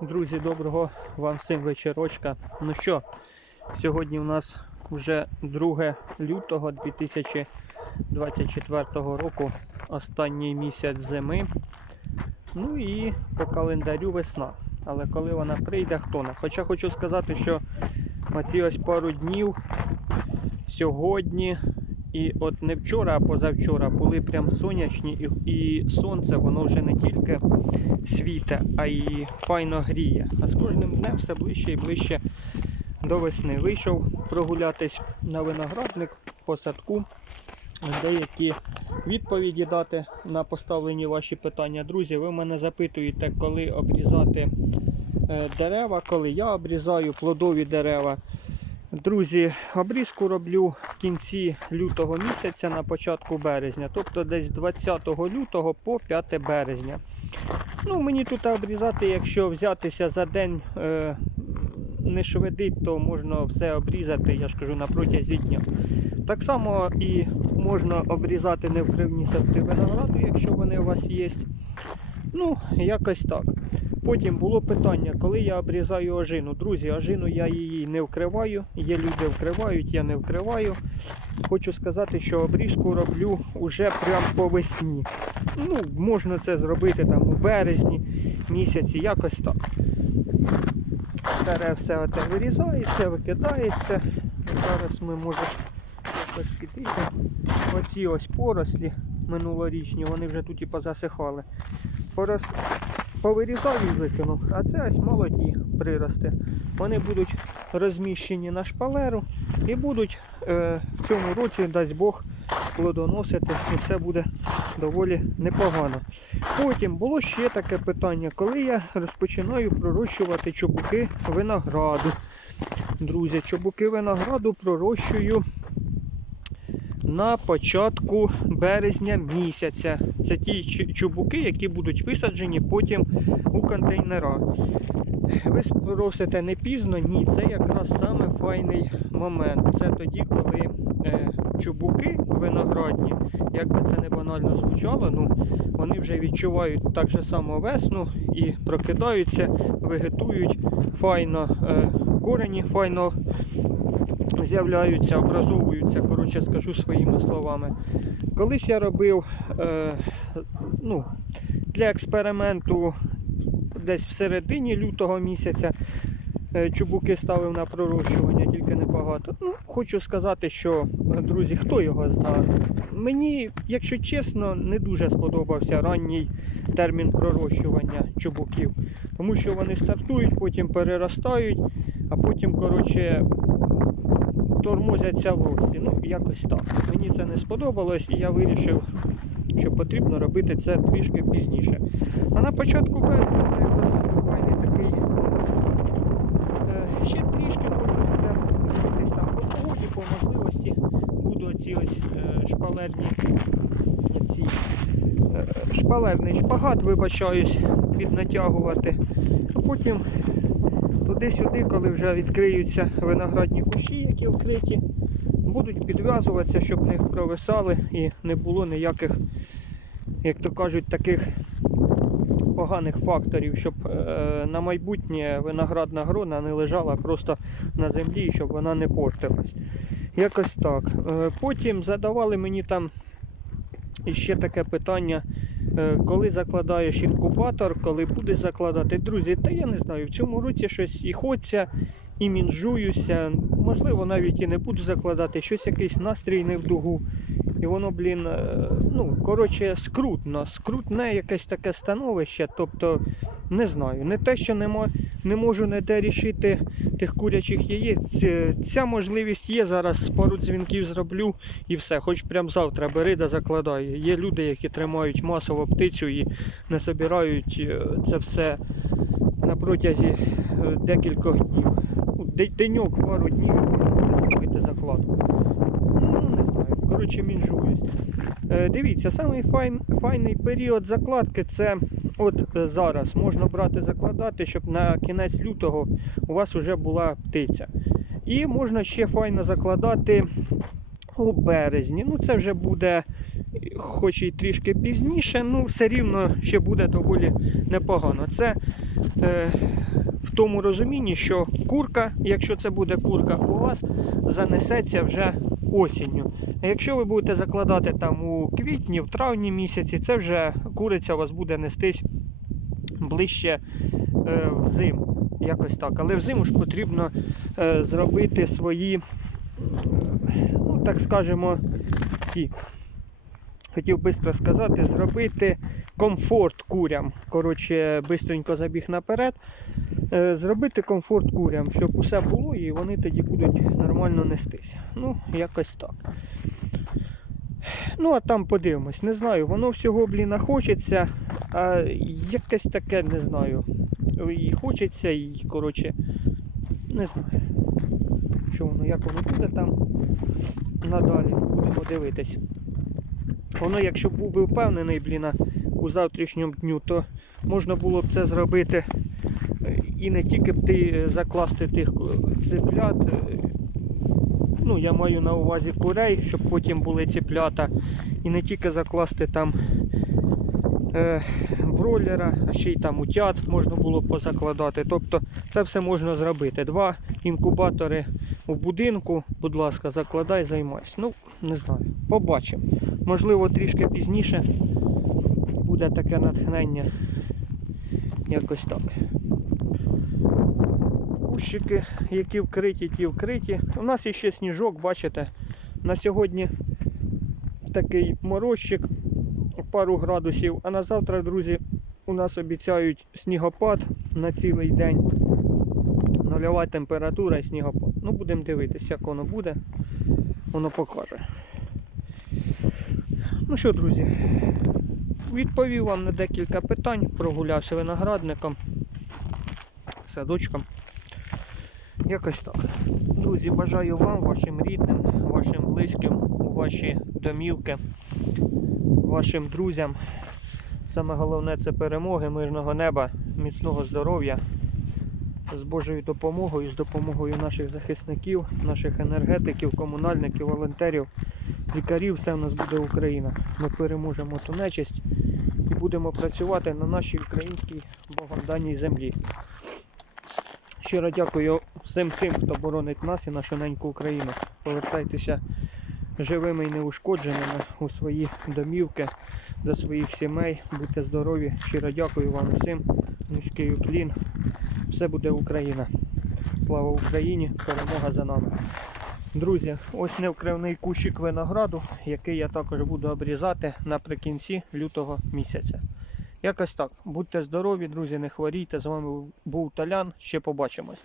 Друзі, доброго вам всім вечірочка. Ну що, сьогодні у нас вже 2 лютого 2024 року, останній місяць зими. Ну і по календарю весна. Але коли вона прийде, хто не. Хоча хочу сказати, що оці ось пару днів сьогодні і от не вчора, а позавчора були прям сонячні, і, і сонце воно вже не тільки світе, а й файно гріє. А з кожним днем все ближче і ближче до весни. Вийшов прогулятись на виноградник по садку, деякі відповіді дати на поставлені ваші питання. Друзі, ви мене запитуєте, коли обрізати е, дерева, коли я обрізаю плодові дерева. Друзі, обрізку роблю в кінці лютого місяця на початку березня, тобто десь 20 лютого по 5 березня. Ну, мені тут обрізати, якщо взятися за день е, не швидить, то можна все обрізати, я ж кажу, на протязі дня. Так само і можна обрізати невкривні садки винограду, якщо вони у вас є. Ну, якось так. Потім було питання, коли я обрізаю ожину. Друзі, ожину я її не вкриваю. Є люди вкривають, я не вкриваю. Хочу сказати, що обрізку роблю уже прямо по весні. Ну, можна це зробити там у березні місяці, якось так. Старе все оте вирізається, викидається. Зараз ми можемо якось піти. Оці ось порослі минулорічні, вони вже тут і позасихали. Порос... Повирізав і викинув, а це ось молоді прирости. Вони будуть розміщені на шпалеру і будуть е, в цьому році, дасть Бог, плодоносити, і все буде доволі непогано. Потім було ще таке питання, коли я розпочинаю пророщувати чобуки винограду. Друзі, чобуки винограду пророщую на початку березня місяця. Це ті чубуки, які будуть висаджені потім у контейнера. Ви спросите не пізно? Ні, це якраз саме файний момент. Це тоді, коли е, чубуки виноградні, як би це не банально звучало, ну вони вже відчувають так же само весну і прокидаються, вегетують файно е, корені, файно з'являються, образовуються, коротше скажу своїми словами. Колись я робив е, ну, для експерименту десь в середині лютого місяця е, чубуки ставив на пророщування, тільки небагато. Ну, хочу сказати, що, друзі, хто його знає. Мені, якщо чесно, не дуже сподобався ранній термін пророщування чубуків, тому що вони стартують, потім переростають, а потім, коротше, тормозяться в рості. Ну, якось так. Мені це не сподобалось, і я вирішив, що потрібно робити це трішки пізніше. А на початку березня це якраз файний такий. е, Ще трішки буде десь там по погоді, по можливості буду оці ось е, шпалерні ці, е, шпалерний шпагат, вибачаюсь, піднатягувати. А потім туди-сюди, коли вже відкриються виноградні кущі, які вкриті, будуть підв'язуватися, щоб не провисали і не було ніяких, як то кажуть, таких поганих факторів, щоб е, на майбутнє виноградна грона не лежала просто на землі, щоб вона не портилась. Якось так. Е, потім задавали мені там іще таке питання. Е, Коли закладаєш інкубатор, коли будеш закладати, друзі, та я не знаю, в цьому році щось і хочеться, і мінжуюся. Можливо, навіть і не буду закладати, щось якийсь настрій не в дугу. І воно, блін, е, ну, коротше, скрутно, скрутне якесь таке становище. Тобто, не знаю, не те, що не, не можу ніде рішити тих курячих яєць. Е, Ця можливість є. Зараз пару дзвінків зроблю і все. Хоч прям завтра бери да закладай. Є люди, які тримають масово птицю і не собирають е, це все на протязі декількох днів. Ну, Деньок, пару днів можна зробити закладку. Коротше, мінжуюсь. Е, дивіться, самий файн, файний період закладки це от е, зараз. Можна брати закладати, щоб на кінець лютого у вас вже була птиця. І можна ще файно закладати у березні. Ну, це вже буде хоч і трішки пізніше, ну все рівно ще буде доволі непогано. Це е, в тому розумінні, що курка, якщо це буде курка, у вас занесеться вже осінню. А якщо ви будете закладати там у квітні, в травні місяці, це вже куриця у вас буде нестись ближче е, в зиму. Якось так. Але взиму ж потрібно е, зробити свої, ну так скажемо, ті. Хотів швидко сказати, зробити комфорт курям. Коротше, бистренько забіг наперед. Е, Зробити комфорт курям, щоб усе було і вони тоді будуть нормально нестися. Ну, якось так. Ну, а там подивимось, не знаю, воно всього, блін, хочеться, а якесь таке, не знаю. І хочеться, і, коротше, не знаю. Що воно, як воно буде там надалі, будемо дивитись. Воно, якщо був би впевнений, блін, у завтрашньому дню, то можна було б це зробити і не тільки б ти е, закласти тих е, цеплят. е, Ну, я маю на увазі курей, щоб потім були цеплята. І не тільки закласти там е, бройлера, а ще й там утят можна було позакладати. Тобто це все можна зробити. Два інкубатори у будинку, будь ласка, закладай, займайся. Ну, не знаю. Побачимо. Можливо, трішки пізніше буде таке натхнення. Якось так. Кущики, які вкриті, ті вкриті. У нас іще сніжок, бачите. На сьогодні такий морозчик пару градусів. А на завтра, друзі, у нас обіцяють снігопад на цілий день. Нульова температура і снігопад. Ну, будемо дивитися, як воно буде. Воно покаже. Ну що, друзі, відповів вам на декілька питань, прогулявся виноградником, садочком. Якось так. Друзі, бажаю вам, вашим рідним, вашим близьким, у ваші домівки, вашим друзям. Саме головне це перемоги, мирного неба, міцного здоров'я. З Божою допомогою, з допомогою наших захисників, наших енергетиків, комунальників, волонтерів, лікарів, все в нас буде Україна. Ми переможемо ту нечисть і будемо працювати на нашій українській Богом землі. Щиро дякую всім тим, хто боронить нас і нашу неньку Україну. Повертайтеся живими і неушкодженими у свої домівки, до своїх сімей. Будьте здорові. Щиро дякую вам всім. Низький уклін. Все буде Україна. Слава Україні! Перемога за нами. Друзі, ось невкривний кущик винограду, який я також буду обрізати наприкінці лютого місяця. Якось так. Будьте здорові, друзі, не хворійте. З вами був Талян. Ще побачимось.